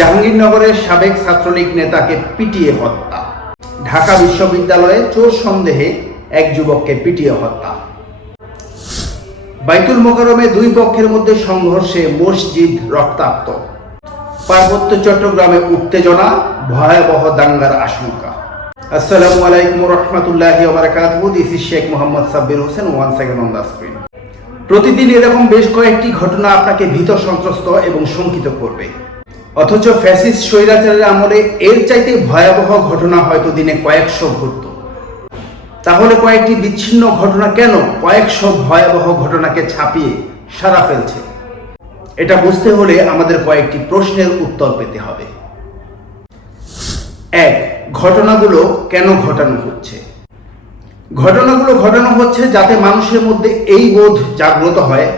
জাহাঙ্গীরনগরের সাবেক ছাত্রলীগ নেতাকে পিটিয়ে হত্যা। ঢাকা বিশ্ববিদ্যালয়ে চোর সন্দেহে এক যুবককে পিটিয়ে হত্যা। বাইতুল মোকাররমে দুই পক্ষের মধ্যে সংঘর্ষে মসজিদ রক্তাক্ত। পার্বত্য চট্টগ্রামে উত্তেজনা, ভয়াবহ দাঙ্গার আশঙ্কা। আসসালামু আলাইকুম রহমতুল্লাহি ওয়া বারাকাতুহু। This is Sheikh Mohammad Sabbir Hossain, one second on the screen. প্রতিদিন এরকম বেশ কয়েকটি ঘটনা আপনাকে ভীত, সন্ত্রস্ত এবং শঙ্কিত করবে, অথচ ফ্যাসিস্ট স্বৈরাচারের আমলে এর চাইতে ভয়াবহ ঘটনা হয়তো দিনে কয়েকশো ঘটত। তাহলে কয়েকটি বিচ্ছিন্ন ঘটনা কেন কয়েকশো ভয়াবহ ঘটনাকে ছাপিয়ে সারা ফেলছে? এটা বুঝতে হলে আমাদের কয়েকটি প্রশ্নের উত্তর পেতে হবে। এক, ঘটনাগুলো কেন ঘটানো হচ্ছে? ঘটনাগুলো ঘটানো হচ্ছে যাতে মানুষের মধ্যে এই বোধ জাগ্রত হয়,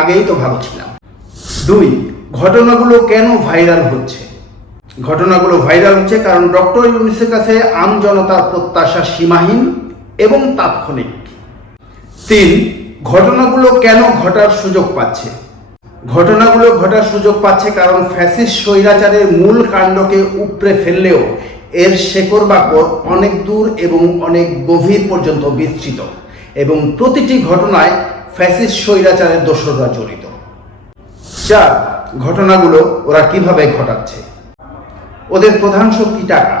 আগেই তো ভালো ছিলাম। দুই, ঘটনাগুলো কেন ভাইরাল হচ্ছে? ঘটনাগুলো ভাইরাল হচ্ছে কারণ ডক্টর ইউনূসের কাছে আম জনতার প্রত্যাশা সীমাহীন এবং তাৎক্ষণিক। তিন, ঘটনাগুলো কেন ঘটার সুযোগ পাচ্ছে? ঘটনাগুলো ঘটার সুযোগ পাচ্ছে কারণ ফ্যাসিস্ট স্বৈরাচারের মূল কাণ্ডকে উপড়ে ফেললেও এর শেকড় বাকড় অনেক দূর এবং অনেক গভীর পর্যন্ত বিস্তৃত, এবং প্রতিটি ঘটনায় ফ্যাসিস্ট স্বৈরাচারের দোসররা জড়িত। চার, ঘটনাগুলো ওরা কিভাবে ঘটাচ্ছে? ওদের প্রধান শক্তি টাকা।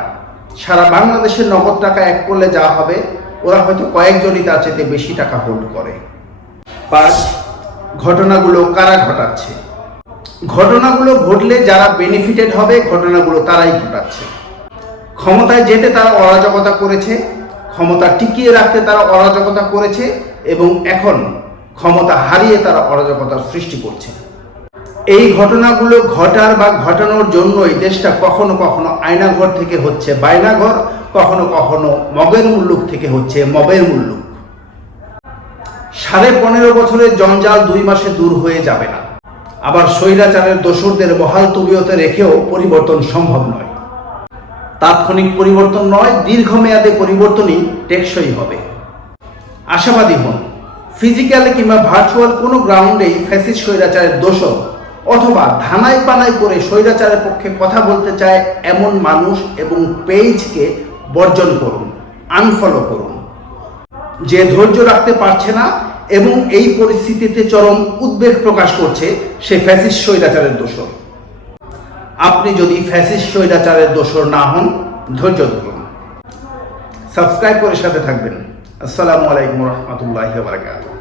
সারা বাংলাদেশের নগদ টাকা এক করলে যা হবে, ওরা হয়তো কয়েকজনই তার চেয়ে বেশি টাকা হোল্ড করে। পাঁচ, ঘটনাগুলো কারা ঘটাচ্ছে? ঘটনাগুলো ঘটলে যারা বেনিফিটেড হবে, ঘটনাগুলো তারাই ঘটাচ্ছে। ক্ষমতায় যেতে তারা অরাজকতা করেছে, ক্ষমতা টিকিয়ে রাখতে তারা অরাজকতা করেছে, এবং এখন ক্ষমতা হারিয়ে তারা অরাজকতার সৃষ্টি করছে। এই ঘটনাগুলো ঘটার বা ঘটানোর জন্যই দেশটা কখনো কখনো আয়নাঘর থেকে হচ্ছে বায়নাঘর, কখনো কখনো মগের মুল্লুক থেকে হচ্ছে মবের মুল্লুক। 15.5 বছরের জঞ্জাল 2 মাসে দূর হয়ে যাবে না। আবার স্বৈরাচারের দোসরদের বহাল তবিয়তে রেখেও পরিবর্তন সম্ভব নয়। তাৎক্ষণিক পরিবর্তন নয়, দীর্ঘমেয়াদে পরিবর্তনই টেকসই হবে। আশাবাদী হন। ফিজিক্যালি কিংবা ভার্চুয়াল কোনো গ্রাউন্ডেই ফ্যাসিস্ট স্বৈরাচারের দোসর অথবা ধানাই পানাই করে স্বৈরাচারের পক্ষে কথা বলতে চায় এমন মানুষ এবং পেজকে বর্জন করুন, আনফলো করুন। যে ধৈর্য রাখতে পারছে না এবং এই পরিস্থিতিতে চরম উদ্বেগ প্রকাশ করছে, সে ফ্যাসিস্ট স্বৈরাচারের দোসর। আপনি যদি ফ্যাসিস্ট স্বৈরাচারের দোসর না হন, ধৈর্য ধরুন। সাবস্ক্রাইব করে সাথে থাকবেন। আসসালামু আলাইকুম রহমতুল্লাহি ওয়া বারাকাতুহু।